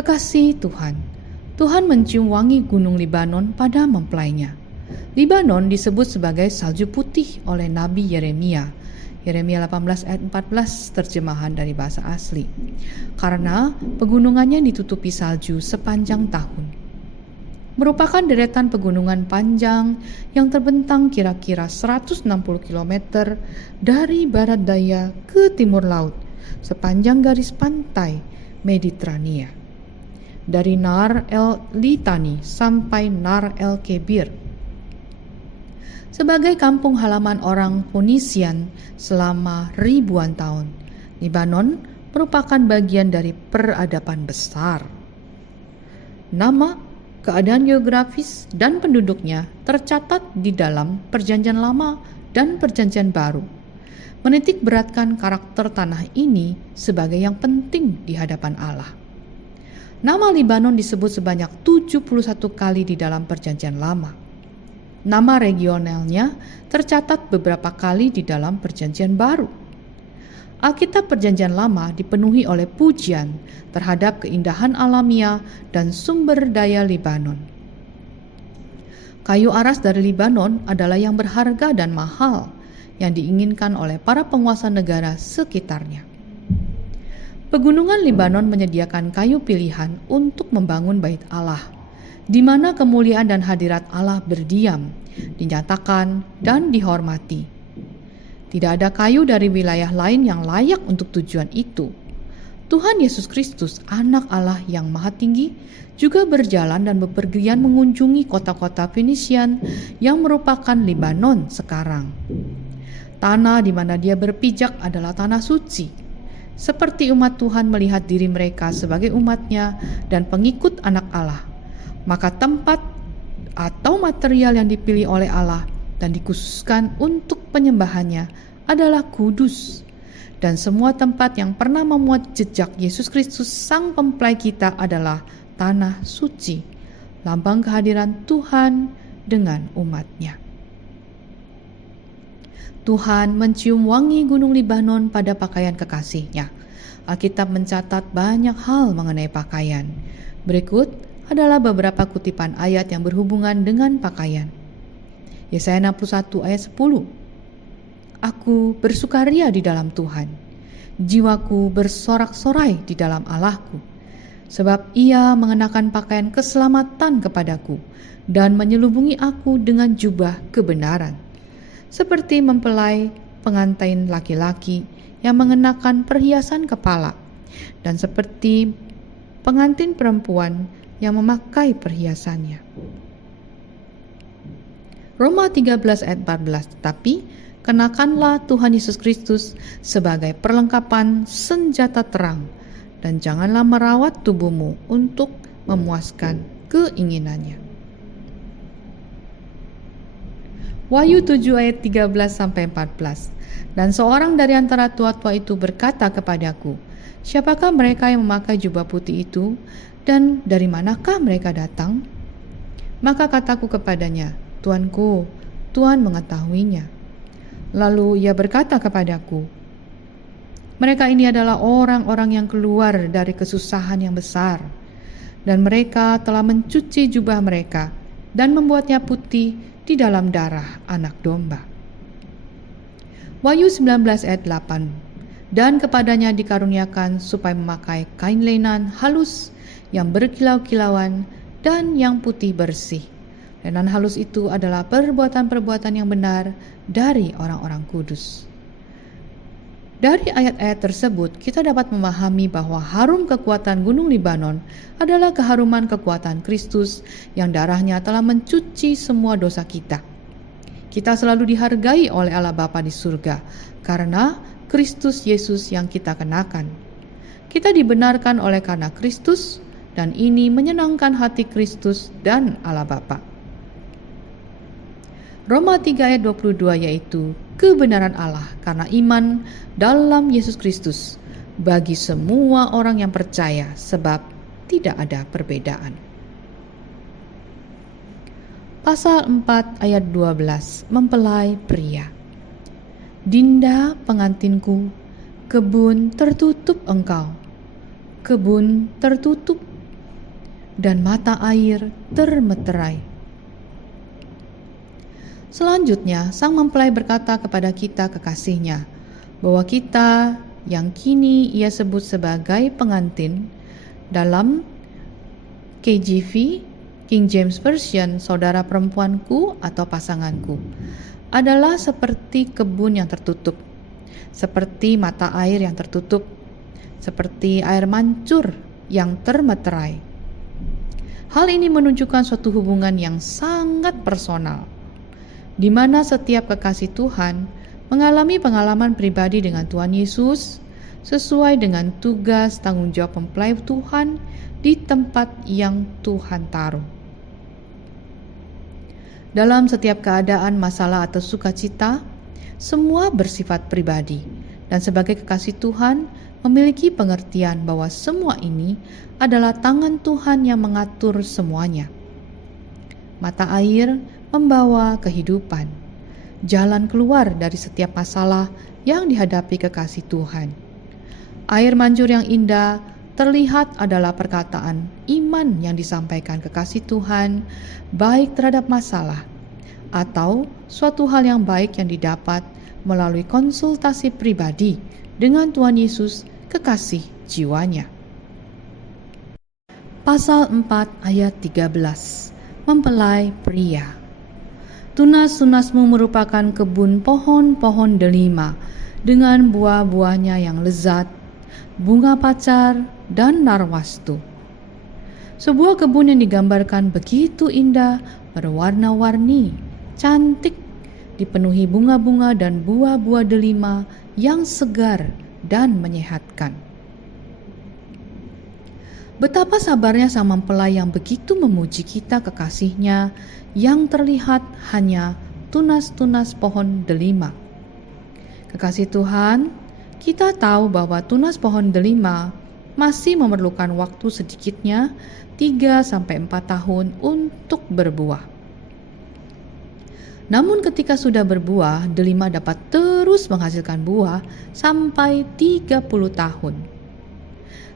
Kekasih Tuhan, Tuhan mencium wangi gunung Libanon pada mempelainya. Libanon disebut sebagai salju putih oleh Nabi Yeremia. Yeremia 18 ayat 14 terjemahan dari bahasa asli. Karena pegunungannya ditutupi salju sepanjang tahun. Merupakan deretan pegunungan panjang yang terbentang kira-kira 160 km dari barat daya ke timur laut sepanjang garis pantai Mediterania. Dari Nar el Litani sampai Nar el Kebir. Sebagai kampung halaman orang Fonisian selama ribuan tahun, Libanon merupakan bagian dari peradaban besar. Nama, keadaan geografis, dan penduduknya tercatat di dalam Perjanjian Lama dan Perjanjian Baru, menitik beratkan karakter tanah ini sebagai yang penting di hadapan Allah. Nama Libanon disebut sebanyak 71 kali di dalam Perjanjian Lama. Nama regionalnya tercatat beberapa kali di dalam Perjanjian Baru. Alkitab Perjanjian Lama dipenuhi oleh pujian terhadap keindahan alamiah dan sumber daya Libanon. Kayu aras dari Libanon adalah yang berharga dan mahal yang diinginkan oleh para penguasa negara sekitarnya. Pegunungan Libanon menyediakan kayu pilihan untuk membangun bait Allah, di mana kemuliaan dan hadirat Allah berdiam, dinyatakan, dan dihormati. Tidak ada kayu dari wilayah lain yang layak untuk tujuan itu. Tuhan Yesus Kristus, Anak Allah yang Maha Tinggi, juga berjalan dan bepergian mengunjungi kota-kota Fenisian yang merupakan Libanon sekarang. Tanah di mana dia berpijak adalah tanah suci. Seperti umat Tuhan melihat diri mereka sebagai umatnya dan pengikut Anak Allah, maka tempat atau material yang dipilih oleh Allah dan dikhususkan untuk penyembahannya adalah kudus. Dan semua tempat yang pernah memuat jejak Yesus Kristus Sang Pempelai kita adalah tanah suci, lambang kehadiran Tuhan dengan umatnya. Tuhan mencium wangi gunung Libanon pada pakaian kekasihnya. Alkitab mencatat banyak hal mengenai pakaian. Berikut adalah beberapa kutipan ayat yang berhubungan dengan pakaian. Yesaya 61 ayat 10. Aku bersukaria di dalam Tuhan. Jiwaku bersorak-sorai di dalam Allahku. Sebab Ia mengenakan pakaian keselamatan kepadaku dan menyelubungi aku dengan jubah kebenaran. Seperti mempelai pengantin laki-laki yang mengenakan perhiasan kepala, dan seperti pengantin perempuan yang memakai perhiasannya. Roma 13 ayat 14, tetapi kenakanlah Tuhan Yesus Kristus sebagai perlengkapan senjata terang, dan janganlah merawat tubuhmu untuk memuaskan keinginannya. Wahyu 7 ayat 13-14. Dan seorang dari antara tua-tua itu berkata kepadaku, siapakah mereka yang memakai jubah putih itu, dan dari manakah mereka datang? Maka kataku kepadanya, Tuanku, Tuhan mengetahuinya. Lalu ia berkata kepadaku, mereka ini adalah orang-orang yang keluar dari kesusahan yang besar, dan mereka telah mencuci jubah mereka dan membuatnya putih di dalam darah anak domba. Wahyu 19 ayat 8. Dan kepadanya dikaruniakan supaya memakai kain lenan halus yang berkilau-kilauan dan yang putih bersih. Lenan halus itu adalah perbuatan-perbuatan yang benar dari orang-orang kudus. Dari ayat-ayat tersebut kita dapat memahami bahwa harum kekuatan Gunung Libanon adalah keharuman kekuatan Kristus yang darahnya telah mencuci semua dosa kita. Kita selalu dihargai oleh Allah Bapa di surga karena Kristus Yesus yang kita kenakan. Kita dibenarkan oleh karena Kristus, dan ini menyenangkan hati Kristus dan Allah Bapa. Roma 3 ayat 22 yaitu kebenaran Allah karena iman dalam Yesus Kristus bagi semua orang yang percaya, sebab tidak ada perbedaan. Pasal 4 ayat 12, mempelai pria. Dinda pengantinku, kebun tertutup engkau. Kebun tertutup, dan mata air termeterai. Selanjutnya, sang mempelai berkata kepada kita kekasihnya, bahwa kita yang kini ia sebut sebagai pengantin dalam KJV, King James Version, saudara perempuanku atau pasanganku, adalah seperti kebun yang tertutup, seperti mata air yang tertutup, seperti air mancur yang termeterai. Hal ini menunjukkan suatu hubungan yang sangat personal, di mana setiap kekasih Tuhan mengalami pengalaman pribadi dengan Tuhan Yesus sesuai dengan tugas tanggung jawab mempelai Tuhan di tempat yang Tuhan taruh. Dalam setiap keadaan, masalah atau sukacita, semua bersifat pribadi, dan sebagai kekasih Tuhan memiliki pengertian bahwa semua ini adalah tangan Tuhan yang mengatur semuanya. Mata air membawa kehidupan, jalan keluar dari setiap masalah yang dihadapi kekasih Tuhan. Air mancur yang indah terlihat adalah perkataan iman yang disampaikan kekasih Tuhan, baik terhadap masalah atau suatu hal yang baik yang didapat melalui konsultasi pribadi dengan Tuhan Yesus, kekasih jiwanya. Pasal 4 ayat 13, mempelai pria. Tunas-tunasmu merupakan kebun pohon-pohon delima dengan buah-buahnya yang lezat, bunga pacar, dan narwastu. Sebuah kebun yang digambarkan begitu indah, berwarna-warni, cantik, dipenuhi bunga-bunga dan buah-buah delima yang segar dan menyehatkan. Betapa sabarnya sang mempelai yang begitu memuji kita kekasihnya yang terlihat hanya tunas-tunas pohon delima. Kekasih Tuhan, kita tahu bahwa tunas pohon delima masih memerlukan waktu sedikitnya 3-4 tahun untuk berbuah. Namun ketika sudah berbuah, delima dapat terus menghasilkan buah sampai 30 tahun.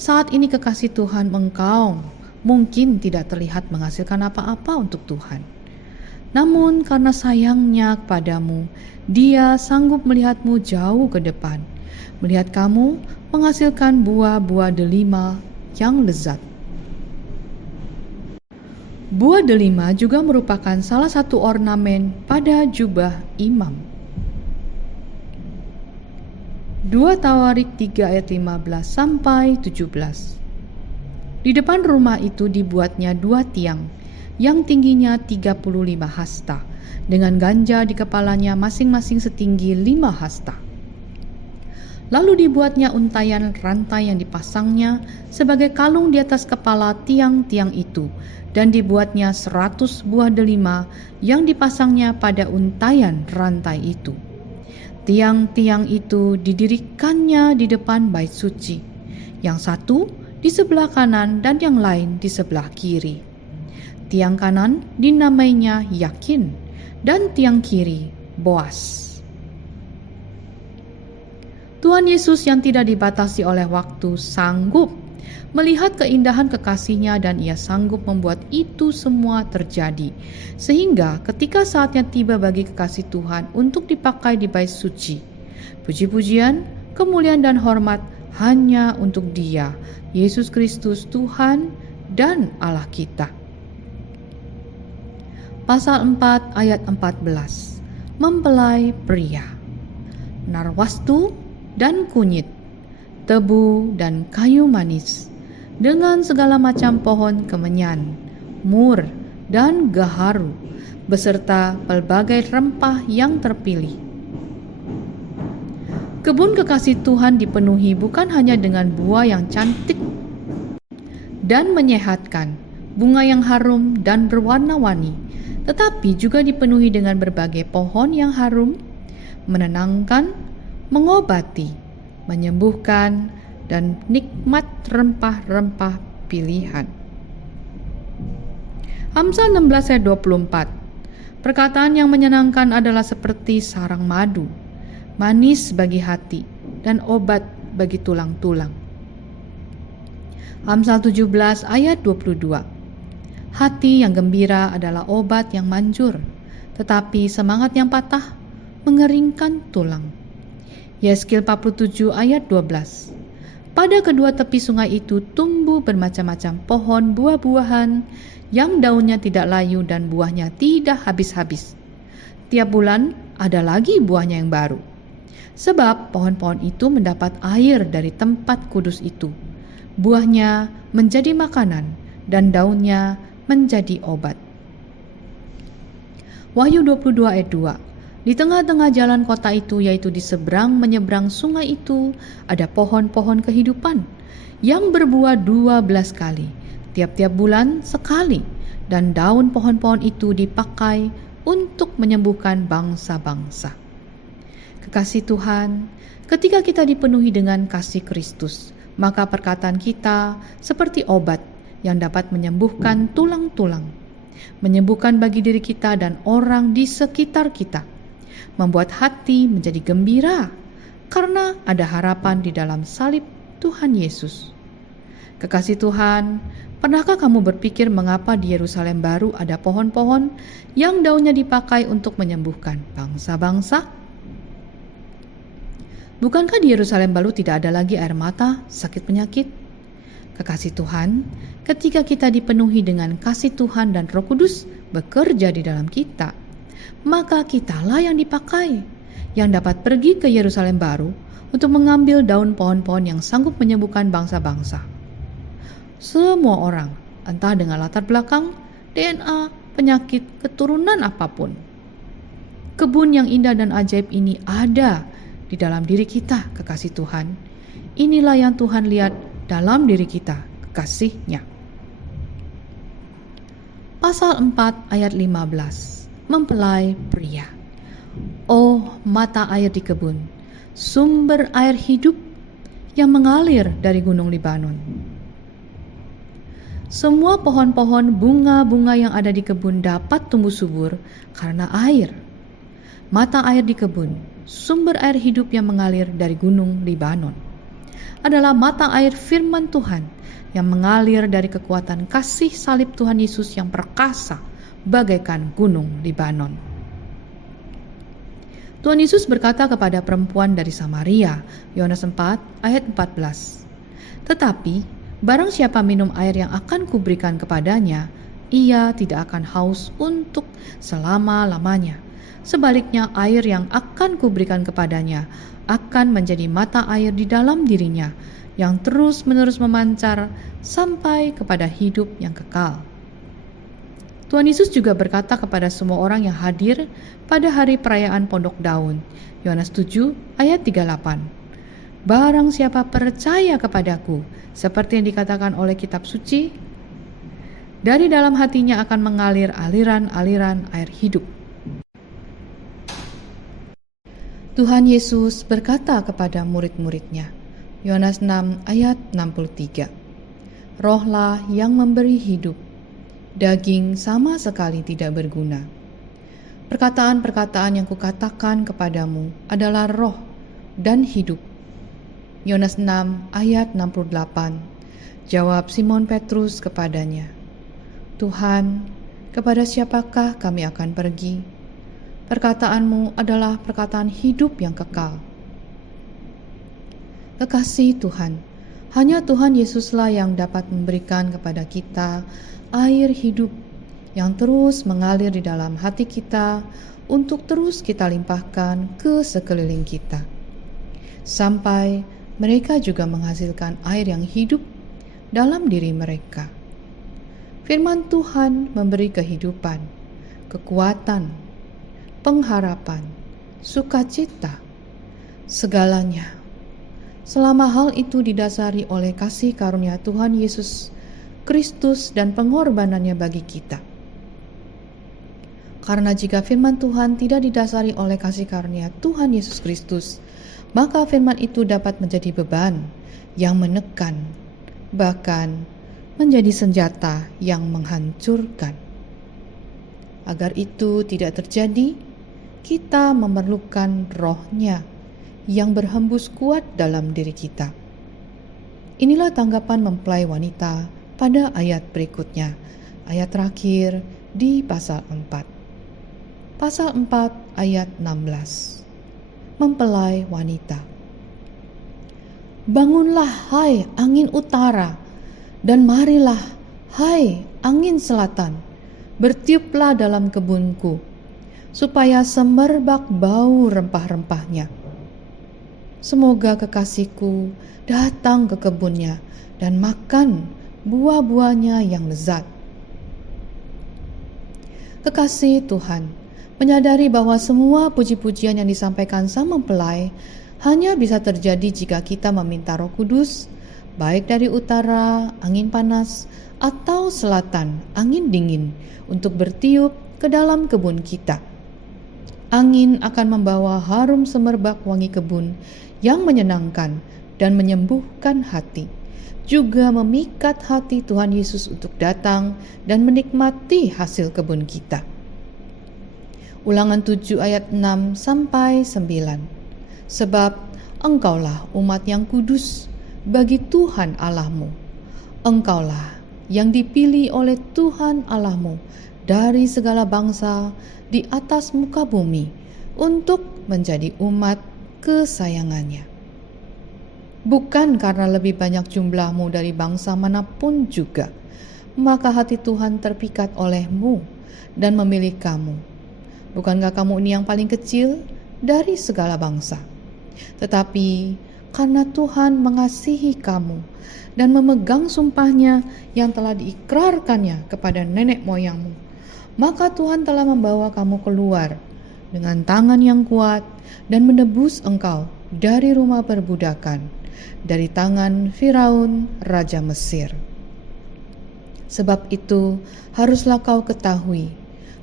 Saat ini kekasih Tuhan, engkau mungkin tidak terlihat menghasilkan apa-apa untuk Tuhan. Namun karena sayangnya kepadamu, Dia sanggup melihatmu jauh ke depan, melihat kamu menghasilkan buah-buah delima yang lezat. Buah delima juga merupakan salah satu ornamen pada jubah imam. 2 Tawarik 3 ayat 15-17. Di depan rumah itu dibuatnya 2 tiang yang tingginya 35 hasta, dengan ganja di kepalanya masing-masing setinggi 5 hasta. Lalu dibuatnya untayan rantai yang dipasangnya sebagai kalung di atas kepala tiang-tiang itu, dan dibuatnya 100 buah delima yang dipasangnya pada untayan rantai itu. Tiang-tiang itu didirikannya di depan bait suci, yang satu di sebelah kanan dan yang lain di sebelah kiri. Tiang kanan dinamainya Yakin dan tiang kiri Boas. Tuhan Yesus yang tidak dibatasi oleh waktu sanggup melihat keindahan kekasihnya, dan Ia sanggup membuat itu semua terjadi, sehingga ketika saatnya tiba bagi kekasih Tuhan untuk dipakai di bait suci, puji-pujian, kemuliaan dan hormat hanya untuk Dia, Yesus Kristus Tuhan dan Allah kita. Pasal 4 ayat 14, mempelai pria. Narwastu dan kunyit, tebu dan kayu manis, dengan segala macam pohon kemenyan, mur dan gaharu, beserta pelbagai rempah yang terpilih. Kebun kekasih Tuhan dipenuhi bukan hanya dengan buah yang cantik dan menyehatkan, bunga yang harum dan berwarna-warni, tetapi juga dipenuhi dengan berbagai pohon yang harum, menenangkan, mengobati, menyembuhkan, dan nikmat rempah-rempah pilihan. Amsal 16 ayat 24. Perkataan yang menyenangkan adalah seperti sarang madu, manis bagi hati, dan obat bagi tulang-tulang. Amsal 17 ayat 22. Hati yang gembira adalah obat yang manjur, tetapi semangat yang patah mengeringkan tulang. Yeskil 47 ayat 12. Pada kedua tepi sungai itu tumbuh bermacam-macam pohon buah-buahan yang daunnya tidak layu dan buahnya tidak habis-habis. Tiap bulan ada lagi buahnya yang baru. Sebab pohon-pohon itu mendapat air dari tempat kudus itu. Buahnya menjadi makanan dan daunnya menjadi obat. Wahyu 22 ayat 2. Di tengah-tengah jalan kota itu, yaitu di seberang menyeberang sungai itu, ada pohon-pohon kehidupan yang berbuah 12 kali, tiap-tiap bulan sekali, dan daun pohon-pohon itu dipakai untuk menyembuhkan bangsa-bangsa. Kekasih Tuhan, ketika kita dipenuhi dengan kasih Kristus, maka perkataan kita seperti obat yang dapat menyembuhkan tulang-tulang, menyembuhkan bagi diri kita dan orang di sekitar kita, membuat hati menjadi gembira karena ada harapan di dalam salib Tuhan Yesus. Kekasih Tuhan, pernahkah kamu berpikir mengapa di Yerusalem baru ada pohon-pohon yang daunnya dipakai untuk menyembuhkan bangsa-bangsa? Bukankah di Yerusalem baru tidak ada lagi air mata, sakit penyakit? Kekasih Tuhan, ketika kita dipenuhi dengan kasih Tuhan dan Roh Kudus bekerja di dalam kita, maka kitalah yang dipakai, yang dapat pergi ke Yerusalem baru untuk mengambil daun pohon-pohon yang sanggup menyembuhkan bangsa-bangsa. Semua orang, entah dengan latar belakang, DNA, penyakit, keturunan apapun. Kebun yang indah dan ajaib ini ada di dalam diri kita, kekasih Tuhan. Inilah yang Tuhan lihat dalam diri kita, kekasih-Nya. Pasal 4 ayat 15. Mempelai pria. Oh, mata air di kebun, sumber air hidup yang mengalir dari gunung Libanon. Semua pohon-pohon bunga-bunga yang ada di kebun dapat tumbuh subur karena air. Mata air di kebun, sumber air hidup yang mengalir dari gunung Libanon, adalah mata air firman Tuhan yang mengalir dari kekuatan kasih salib Tuhan Yesus yang perkasa bagaikan gunung Libanon. Tuhan Yesus berkata kepada perempuan dari Samaria, Yohanes 4 ayat 14, "Tetapi barang siapa minum air yang akan kuberikan kepadanya, ia tidak akan haus untuk selama-lamanya. Sebaliknya air yang akan kuberikan kepadanya akan menjadi mata air di dalam dirinya, yang terus-menerus memancar sampai kepada hidup yang kekal." Tuhan Yesus juga berkata kepada semua orang yang hadir pada hari perayaan Pondok Daun, Yohanes 7 ayat 38, "Barang siapa percaya kepadaku, seperti yang dikatakan oleh kitab suci, dari dalam hatinya akan mengalir aliran-aliran air hidup." Tuhan Yesus berkata kepada murid-muridnya, Yohanes 6 ayat 63, "Rohlah yang memberi hidup, daging sama sekali tidak berguna. Perkataan-perkataan yang kukatakan kepadamu adalah roh dan hidup." Yohanes 6 ayat 68. Jawab Simon Petrus kepadanya, "Tuhan, kepada siapakah kami akan pergi? Perkataanmu adalah perkataan hidup yang kekal." Kekasih Tuhan, hanya Tuhan Yesuslah yang dapat memberikan kepada kita air hidup yang terus mengalir di dalam hati kita untuk terus kita limpahkan ke sekeliling kita, sampai mereka juga menghasilkan air yang hidup dalam diri mereka. Firman Tuhan memberi kehidupan, kekuatan, pengharapan, sukacita, segalanya. Selama hal itu didasari oleh kasih karunia Tuhan Yesus Kristus dan pengorbanannya bagi kita. Karena jika firman Tuhan tidak didasari oleh kasih karunia Tuhan Yesus Kristus, maka firman itu dapat menjadi beban yang menekan, bahkan menjadi senjata yang menghancurkan. Agar itu tidak terjadi, kita memerlukan Roh-Nya yang berhembus kuat dalam diri kita. Inilah tanggapan mempelai wanita pada ayat berikutnya, ayat terakhir di pasal 4. Pasal 4 ayat 16. Mempelai wanita. Bangunlah hai angin utara, dan marilah hai angin selatan, bertiuplah dalam kebunku, supaya semerbak bau rempah-rempahnya. Semoga kekasihku datang ke kebunnya dan makan buah-buahnya yang lezat. Kekasih Tuhan menyadari bahwa semua puji-pujian yang disampaikan sang mempelai hanya bisa terjadi jika kita meminta Roh Kudus, baik dari utara, angin panas, atau selatan, angin dingin, untuk bertiup ke dalam kebun kita. Angin akan membawa harum semerbak wangi kebun yang menyenangkan dan menyembuhkan hati, juga memikat hati Tuhan Yesus untuk datang dan menikmati hasil kebun kita. Ulangan 7 ayat 6 sampai 9. Sebab engkaulah umat yang kudus bagi Tuhan Allahmu. Engkaulah yang dipilih oleh Tuhan Allahmu dari segala bangsa di atas muka bumi untuk menjadi umat kesayangannya. Bukan karena lebih banyak jumlahmu dari bangsa manapun juga, maka hati Tuhan terpikat olehmu dan memilih kamu. Bukankah kamu ini yang paling kecil dari segala bangsa? Tetapi karena Tuhan mengasihi kamu dan memegang sumpahnya yang telah diikrarkannya kepada nenek moyangmu, maka Tuhan telah membawa kamu keluar dengan tangan yang kuat dan menebus engkau dari rumah perbudakan, dari tangan Firaun, Raja Mesir. Sebab itu haruslah kau ketahui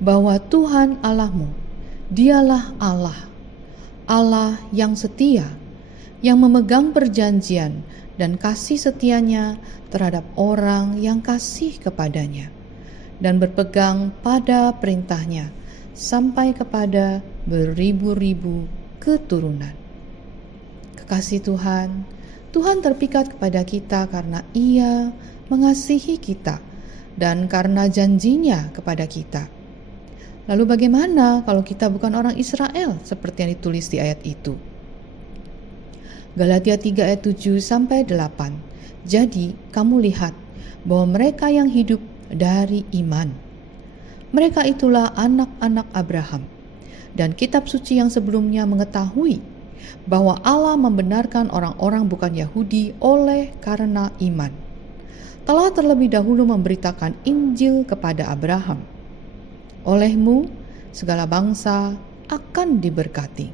bahwa Tuhan Allahmu, dialah Allah, Allah yang setia, yang memegang perjanjian dan kasih setianya terhadap orang yang kasih kepadanya, dan berpegang pada perintahnya sampai kepada beribu-ribu keturunan. Kekasih Tuhan, Tuhan terpikat kepada kita karena Ia mengasihi kita dan karena janjinya kepada kita. Lalu bagaimana kalau kita bukan orang Israel seperti yang ditulis di ayat itu? Galatia 3 ayat 7 sampai 8. Jadi kamu lihat bahwa mereka yang hidup dari iman, mereka itulah anak-anak Abraham. Dan kitab suci yang sebelumnya mengetahui bahwa Allah membenarkan orang-orang bukan Yahudi oleh karena iman, telah terlebih dahulu memberitakan Injil kepada Abraham. Olehmu segala bangsa akan diberkati.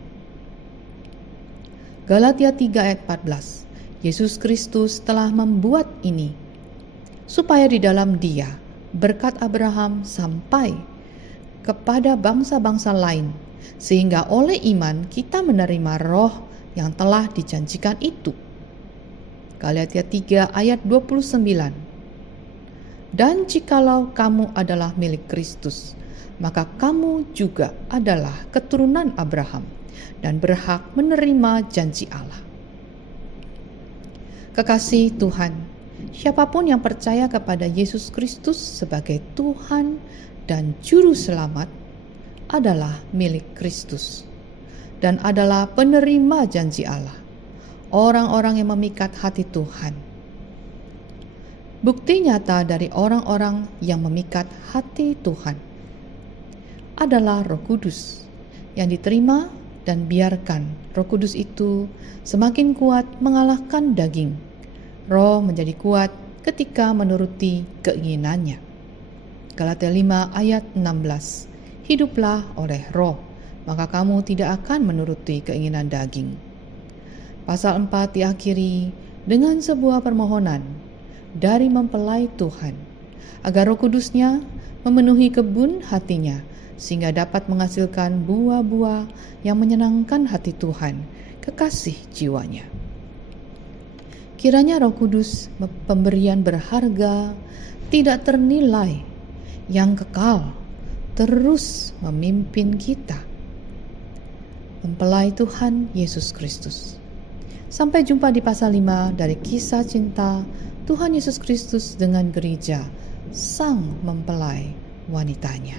Galatia 3 ayat 14. Yesus Kristus telah membuat ini supaya di dalam Dia berkat Abraham sampai kepada bangsa-bangsa lain, sehingga oleh iman kita menerima roh yang telah dijanjikan itu. Galatia 3 ayat 29. Dan jikalau kamu adalah milik Kristus, maka kamu juga adalah keturunan Abraham dan berhak menerima janji Allah. Kekasih Tuhan, siapapun yang percaya kepada Yesus Kristus sebagai Tuhan dan Juru Selamat adalah milik Kristus dan adalah penerima janji Allah, orang-orang yang memikat hati Tuhan. Bukti nyata dari orang-orang yang memikat hati Tuhan adalah Roh Kudus yang diterima, dan biarkan Roh Kudus itu semakin kuat mengalahkan daging. Roh menjadi kuat ketika menuruti keinginannya. Galatia 5 ayat 16. Hiduplah oleh Roh, maka kamu tidak akan menuruti keinginan daging. Pasal 4 diakhiri dengan sebuah permohonan dari mempelai Tuhan agar Roh Kudusnya memenuhi kebun hatinya sehingga dapat menghasilkan buah-buah yang menyenangkan hati Tuhan, kekasih jiwanya. Kiranya Roh Kudus, pemberian berharga, tidak ternilai, yang kekal, terus memimpin kita. Mempelai Tuhan Yesus Kristus. Sampai jumpa di pasal 5 dari kisah cinta Tuhan Yesus Kristus dengan gereja sang mempelai wanitanya.